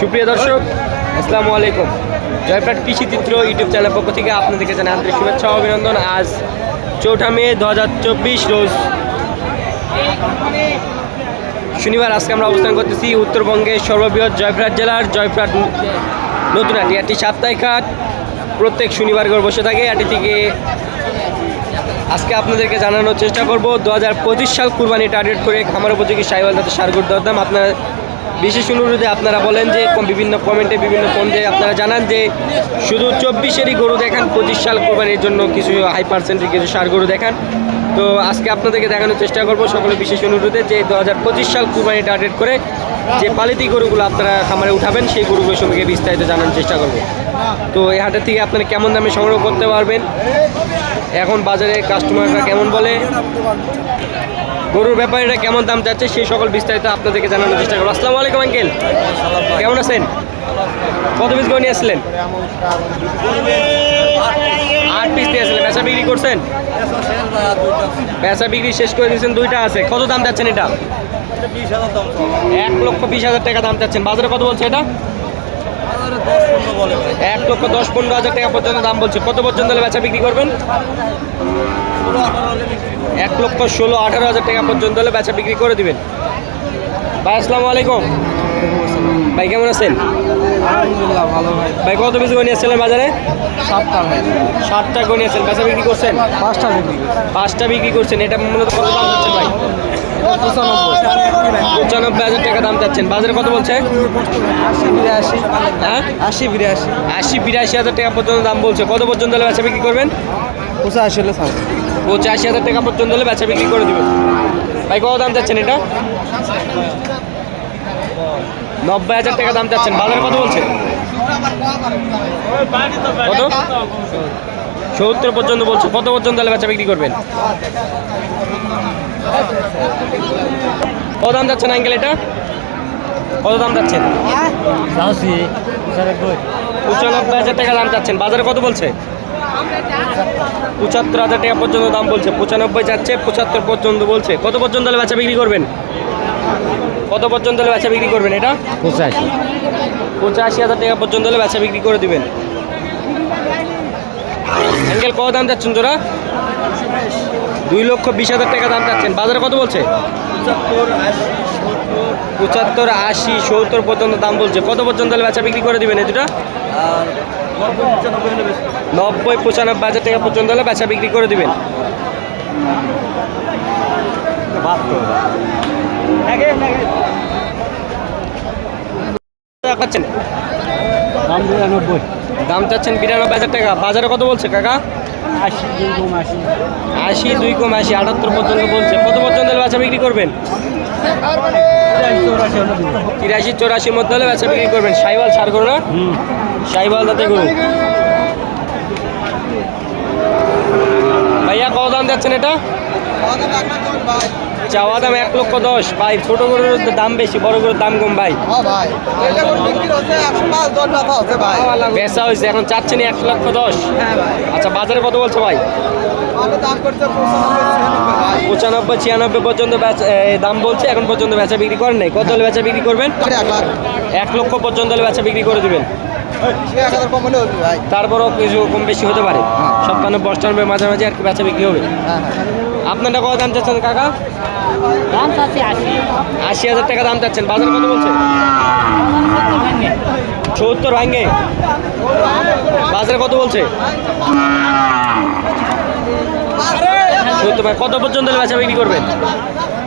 সুপ্রিয় দর্শক, আসসালামু আলাইকুম। জয়প্রাট কৃষি চিত্র ইউটিউব চ্যানেল পক্ষ থেকে আপনাদেরকে জানাই আন্তরিক শুভেচ্ছা অভিনন্দন। আজ চৌঠা মে দু হাজার চব্বিশ রোজ শনিবার আজকে আমরা অবস্থান করতেছি উত্তরবঙ্গের সর্ববৃহৎ জয়প্রাট জেলার। জয়প্রাট নতুন হাটি একটি সাপ্তাহিক হাট। প্রত্যেক শনিবার করে বসে থাকে। হাটি থেকে আজকে আপনাদেরকে জানানোর চেষ্টা করব। দু হাজার পঁচিশ সাল কুরবানি টার্গেট করে খামার উপযোগী সাইওয়াল সারগুর দরদাম। আপনার বিশেষ অনুরোধে আপনারা বলেন যে বিভিন্ন কমেন্টে বিভিন্ন পন্ডে আপনারা জানান যে, শুধু চব্বিশেরই গরু দেখান, পঁচিশ সাল কোরবানির জন্য কিছু হাই পার্সেন্টের কিছু সার গরু দেখান। তো আজকে আপনাদেরকে দেখানোর চেষ্টা করব সকলে বিশেষ অনুরোধে যে, দু হাজার পঁচিশ সাল কুরবানি টার্গেট করে যে পালিতি গরুগুলো আপনারা খামারে উঠাবেন, সেই গরুগুলোর সঙ্গে বিস্তারিত জানানোর চেষ্টা করব। তো এই হাটের থেকে আপনারা কেমন দামে সংগ্রহ করতে পারবেন? এখন বাজারে কাস্টমাররা কেমন বলে? গরুর ব্যাপারীরা কেমন দাম চাচ্ছে সেই সকল বিস্তারিত আপনাদেরকে জানানোর চেষ্টা করব। আসসালামু আলাইকুম, আঙ্কেল। কেমন আছেন? কত পিস গরু নিয়ে আসলেন আট পিস নিয়ে আসলেন বেচা বিক্রি করছেন? বেচা বিক্রি শেষ করে দিয়েছেন, দুইটা আছে। কত দাম চাচ্ছেন এটা? এক লক্ষ বিশ হাজার টাকা দাম চাচ্ছেন বাজারে কত বলছে এটা? এক লক্ষ দশ পনেরো হাজার টাকা পর্যন্ত দাম বলছে। কত পর্যন্ত হলে বেচা বিক্রি করবেন? এক লক্ষ ষোলো আঠারো হাজার টাকা পর্যন্ত হলে বেচা বিক্রি করে দিবেন। ভাই আসসালামু আলাইকুম। ভাই কেমন আছেন? আলহামদুলিল্লাহ ভালো ভাই। ভাই কত পিস গনি আসছিলেন বাজারে? সাতটা ভাই। ষাটটা গনি আসছেন বেচা বিক্রি করছেন? পাঁচটা বিক্রি পাঁচটা বিক্রি করছেন। এটা মূলত কত দাম চাচ্ছেন ভাই? পঁচানব্বই। হাজার টাকা দাম চাচ্ছেন। বাজারে কত বলছে? আশি বিরাশি হ্যাঁ? আশি বিরাশি। আশি বিরাশি হাজার টাকা পর্যন্ত দাম বলছে। কত পর্যন্ত হলে বেচা বিক্রি করবেন? পঁচাশি হলে পঁচাশি হাজার টাকা পর্যন্ত হলে বেচা বিক্রি করে দেবেন। ভাই কত দাম চাচ্ছেন এটা? নব্বই হাজার টাকা দাম চাচ্ছেন। বাজারে কত বলছে? কত? সত্তর পর্যন্ত বলছে। কত পর্যন্ত হলে বেচা বিক্রি করবেন? কত দাম যাচ্ছেন আঙ্কেল এটা? কত দাম যাচ্ছেন পঁচানব্বই। হাজার টাকা দাম চাচ্ছেন বাজারে কত বলছে? পঁচাত্তর হাজার টাকা পর্যন্ত দাম বলছে। পঁচানব্বই যাচ্ছে পঁচাত্তর পর্যন্ত বলছে। কত পর্যন্ত হলে বেচা বিক্রি করবেন? কত পর্যন্ত হলে বেচা বিক্রি করবেন এটা? পঁচাশি। পঁচাশি হাজার টাকা পর্যন্ত হলে বেচা বিক্রি করে দিবেন। অ্যাঙ্গেল কত দাম চাচ্ছেন তোরা দুই লক্ষ বিশ হাজার টাকা দাম চাচ্ছেন। বাজারে কত বলছে? পঁচাত্তর, আশি, সত্তর পর্যন্ত দাম বলছে। কত পর্যন্ত বেচা বিক্রি করে দিবেন এই দুটা? নব্বই, পঁচানব্বই হাজার টাকা পর্যন্ত হলে বেচা বিক্রি করে দিবেন। পাচ্ছেন দাম দাম চাচ্ছেন বিরানব্বই হাজার টাকা। বাজারে কত বলছে কাকা? আশি, দুই কম আশি দুই আশি আটাত্তর পর্যন্ত বলছে। কত পর্যন্ত হলে বেচা বিক্রি করবেন? তিরাশি, চৌরাশির মধ্যে হলে বেচা বিক্রি করবেন। সাইবাল সার করো না। সাইবাল তাতে করুন ভাইয়া, কত দাম যাচ্ছেন এটা? চাওয়া দাম এক লক্ষ দশ। ভাই ছোট গরুর দাম বেশি বড় গরুর দাম কম ভাই। বেচা হয়েছে এখন চাচ্ছেন এক লক্ষ দশ। আচ্ছা বাজারে কত বলছো ভাই? পঁচানব্বই ছিয়ানব্বই পর্যন্ত দাম বলছে এখন পর্যন্ত বেচা বিক্রি করেন নাই। কত বেচা বিক্রি করবেন? এক লক্ষ পর্যন্ত বেচা বিক্রি করে দিবেন। তারপরও কিছু কম বেশি হতে পারে। সপ্তাহ বস্তানব্বই মাঝামাঝি আর কি বেচা বিক্রি হবে। আপনারটা কত দাম চাচ্ছেন কাকা? দাম চাচ্ছি আশি। আশি হাজার টাকা দাম চাচ্ছেন। বাজার কত বলছে? সত্তর ভাঙ্গে বাজারে কত বলছে? সত্তর ভাই কত পর্যন্ত হলে বেচা বিক্রি করবেন?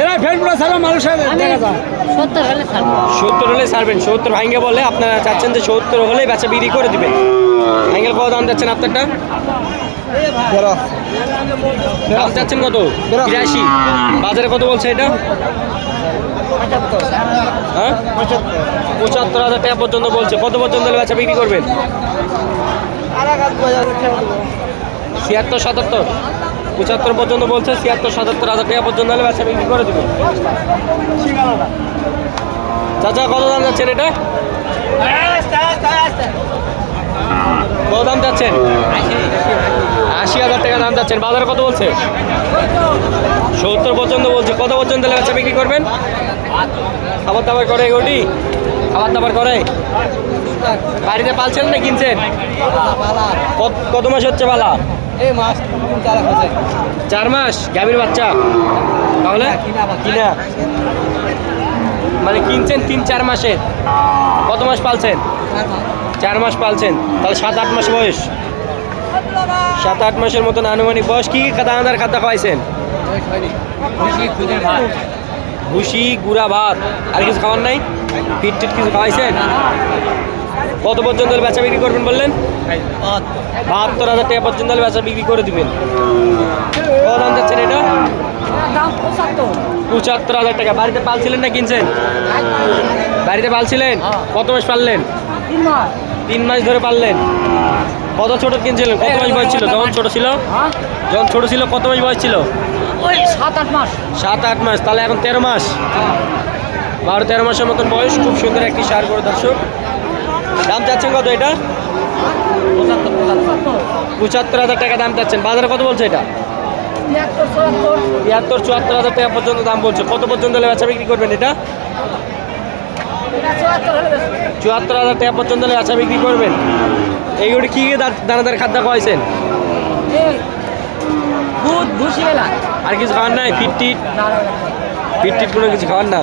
এরা মানুষের সত্তর হলে সত্তর হলে ছাড়বেন সত্তর ভাঙ্গে বলে আপনারা চাচ্ছেন যে সত্তর হলে বেচা বিক্রি করে দিবেন। ভাঙ্গেল কত দাম যাচ্ছেন আপনারটা? দাম চাচ্ছেন কত? বিরাশি। বাজারে কত বলছে এটা? হ্যাঁ? পঁচাত্তর হাজার টাকা পর্যন্ত বলছে। কত পর্যন্ত হলে বেচা বিক্রি করবেন? ছিয়াত্তর সাতাত্তর? পঁচাত্তর পর্যন্ত বলছে, ছিয়াত্তর, সাতাত্তর, হাজার টাকা পর্যন্ত হলে বেচা বিক্রি করে দেবেন চাচা, কত দাম যাচ্ছেন এটা? কত দাম যাচ্ছেন? আশি হাজার টাকা দাম যাচ্ছেন। বাজারে কত বলছে? সত্তর পর্যন্ত বলছে। কত পর্যন্ত হলে বেচা বিক্রি করবেন? খাবার দাবার করে এগোটি? খাবার দাবার করে? বাড়িতে পালছেন না কিনছেন? কত- মাস হচ্ছে বালা এই মাছ চারা মাস গাভীর বাচ্চা। তাহলে? কিনা মানে কিনছেন তিন চার মাসে। কত মাস পালছেন? চার মাস পালছেন। তাহলে সাত আট মাস বয়স। সাত আট মাসের মতন আনুমানিক বয়স। কি দানাদার খাদ্য খাওয়াইছেন? ভুসি গুড়া ভাত। আর কিছু খাওয়ার নাই? পিট টিট কিছু খাওয়াইছেন? কত পর্যন্ত বেচা বিক্রি করবেন বললেন? বাহাত্তর হাজার টাকা পর্যন্ত বেচা বিক্রি করে দিবেন। কত দাম যাচ্ছেন এটা? পঁচাত্তর হাজার টাকা। বাড়িতে পালছিলেন না কিনছেন? বাড়িতে পালছিলেন কত মাস পাললেন? তিন মাস ধরে পাললেন। কত ছোট কিনছিলেন? কত মাস বয়স ছিল? যখন ছোট ছিল? যখন ছোট ছিল কত মাস বয়স ছিল? ওই সাত আট মাস। সাত আট মাস। তাহলে এখন তেরো মাস। বারো তেরো মাসের মতন বয়স। খুব সুন্দর একটি সার করে দর্শক। দাম চাচ্ছেন কত এটা? পঁচাত্তর হাজার টাকা দাম চাচ্ছেন। বাজারে কত বলছে এটা? তিয়াত্তর চুয়াত্তর হাজার টাকা পর্যন্ত দাম বলছে। কত পর্যন্ত বেচা বিক্রি করবেন এটা? চুয়াত্তর হাজার টাকা পর্যন্ত বেচা বিক্রি করবেন। এইগুলি কী কী দানাদার খাদ্য খাওয়াইছেন? আর কিছু খাওয়ার নাই? ফিট টিট? ফিট টিট কোনো কিছু খাওয়ার না?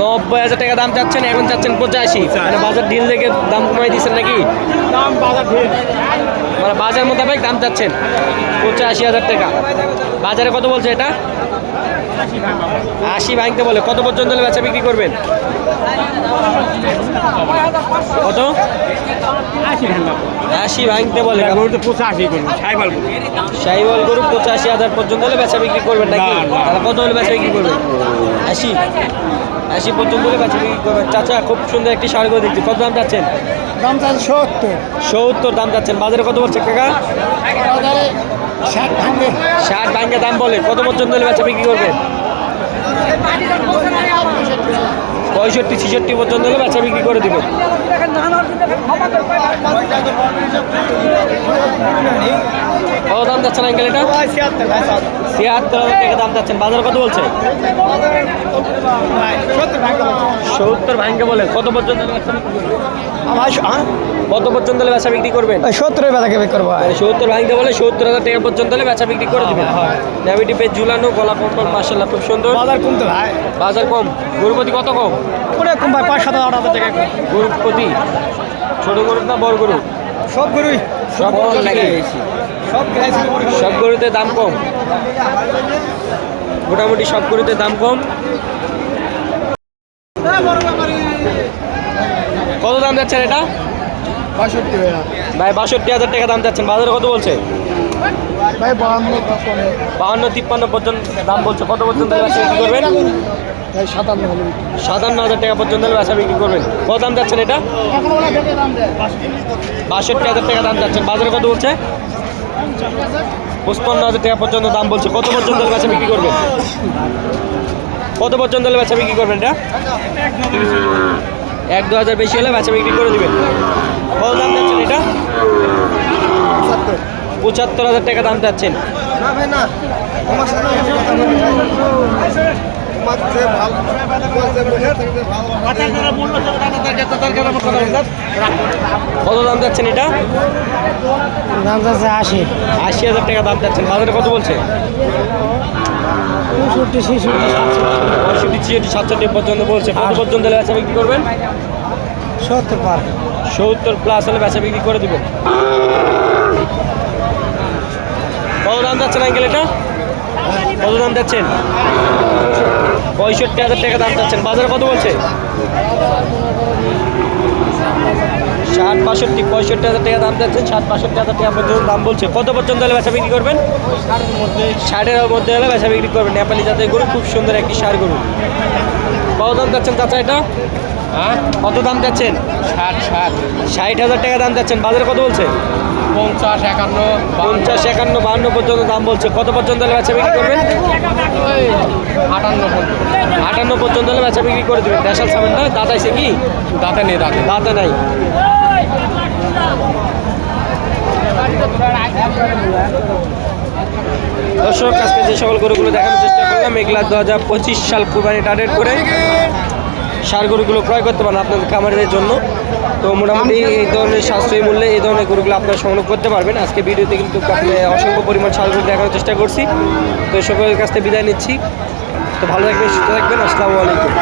নব্বই হাজার টাকা দাম চাচ্ছেন এখন চাচ্ছেন পঁচাশি। মানে বাজার ডিল দেখে দাম কমাই দিচ্ছেন নাকি? দাম মানে বাজার মোতাবেক দাম চাচ্ছেন পঁচাশি হাজার টাকা। বাজারে কত বলছে এটা? আশি ভাঙতে বলে। কত পর্যন্ত বেচা বিক্রি করবেন? কত? আশি ভাঙতে বলে সাইবল গরু পঁচাশি হাজার পর্যন্ত হলে বেচা বিক্রি করবেন নাকি। কত হলে বেচা বিক্রি করবেন? আশি। আশি পর্যন্ত হলে বেচা বিক্রি করবেন। চাচা খুব সুন্দর একটি শাড়ি করে দিচ্ছি কত দাম চাচ্ছেন? দাম চাল সত্তর। সত্তর দাম চাচ্ছেন। বাজারে কত বলছে কাকা? বাজারে ষাট ভাঙবে ষাট ভাঙ্গে দাম বলে। কত পর্যন্ত হলে বেচা বিক্রি করবেন? পঁয়ষট্টি, ছিষট্টি পর্যন্ত বেচা বিক্রি করে দেবেন কত দাম যাচ্ছেন আঙ্কেল এটা? ছিয়াত্তর টাকা দাম যাচ্ছেন। বাজার কত বলছে? সত্তর ভাঙ্গে বলে। কত পর্যন্ত করবেন? কত পর্যন্ত হলে বেচা বিক্রি করবেন? সত্তরের বেলা কেবে করব। মানে সত্তর ভাঙতে বলে সত্তর হাজার টাকা পর্যন্ত হলে বেচা বিক্রি করে দেবেন। ডেবিটি পেজ ঝুলানো গলা কম্বল মার্শাল্লাহ খুব সুন্দর। বাজার কমতে ভাই। বাজার কম। গরুপতি কত কম? ওরে কম ভাই পাঁচ সাত আট হাজার টাকা গরুপতি ছোট গরু না বড় গরু সব গরুই। সব লাগে সব গরুতে দাম কম? মোটামুটি সব গরুতে দাম কম? কত দাম যাচ্ছেন এটা? ভাই বাষট্টি হাজার টাকা দাম যাচ্ছেন বাজারে কত বলছে? ভাই বাহান্ন তিপ্পান্ন পর্যন্ত দাম বলছে। কত পর্যন্ত বিক্রি করবেন? সাতান্ন হাজার টাকা পর্যন্ত বেচা বিক্রি করবেন। কত দাম যাচ্ছেন এটা? বাষট্টি হাজার টাকা দাম যাচ্ছেন বাজারে কত বলছে? পঁচপান্ন হাজার টাকা পর্যন্ত দাম বলছে। কত পর্যন্ত বেচা বিক্রি করবেন? কত পর্যন্ত বেচা বিক্রি করবেন এটা? এক দু হাজার বেশি হলে বেচা বিক্রি করে দিবেন। কত দাম যাচ্ছেন এটা? পঁচাত্তর হাজার টাকা দাম চাচ্ছেন না ভাই না। আমার সাথে কত দাম যাচ্ছেন এটা? দাম যাচ্ছে আশি। আশি হাজার টাকা দাম চাচ্ছেন বাজারে কত বলছে? পঁয়ষট্টি ছেষট্টি। পঁয়ষট্টি ছিয়াশি সাতষট্টি পর্যন্ত বলছে। কত পর্যন্ত হলে বেচা বিক্রি করবেন? সত্তর পার। সত্তর প্লাস হলে বেচা বিক্রি করে দিবেন। কত দাম যাচ্ছেন আঙ্কেল এটা? কত দাম যাচ্ছেন পঁয়ষট্টি হাজার টাকা দাম যাচ্ছেন বাজারে কত বলছে? ষাট, বাষট্টি, পঁয়ষট্টি হাজার টাকা দাম যাচ্ছে। ষাট, বাষট্টি হাজার টাকা পর্যন্ত দাম বলছে। কত পর্যন্ত হলে বেচা বিক্রি করবেন? ষাটের মধ্যে হলে বেচা বিক্রি করবেন। নেপালি জাতের গরু, খুব সুন্দর একটি সার গরু। কত দাম যাচ্ছেন চাচা এটা? হ্যাঁ? কত দাম যাচ্ছেন ষাট ষাট। ষাট হাজার টাকা দাম যাচ্ছেন বাজারে কত বলছে? পঞ্চাশ একান্ন পঞ্চাশ একান্ন বাহান্ন পর্যন্ত দাম বলছে। কত পর্যন্ত হলে বেচা বিক্রি করবেন? আটান্ন আটান্ন পর্যন্ত হলে বেচা বিক্রি করে দেবেন। দেশাল সাবেন না? দাঁতাইছে কি? দাঁতে নেই দাঁতে। দাঁতে নাই। দর্শক আজকে যে সকল গরুগুলো দেখানোর চেষ্টা করলাম এগুলা দু হাজার পঁচিশ সাল কুরবানি টার্গেট করে। সার গরুগুলো ক্রয় করতে পারেন আপনাদের খামারের জন্য। তো মোটামুটি এই ধরনের সাশ্রয়ী মূল্যে এই ধরনের গরুগুলো আপনারা সংগ্রহ করতে পারবেন। আজকে ভিডিওতে কিন্তু অসংখ্য পরিমাণ সার গরু দেখানোর চেষ্টা করছি। তো সকলের কাছ থেকে বিদায় নিচ্ছি। তো ভালো থাকবেন, সুস্থ থাকবেন। আসসালামু আলাইকুম।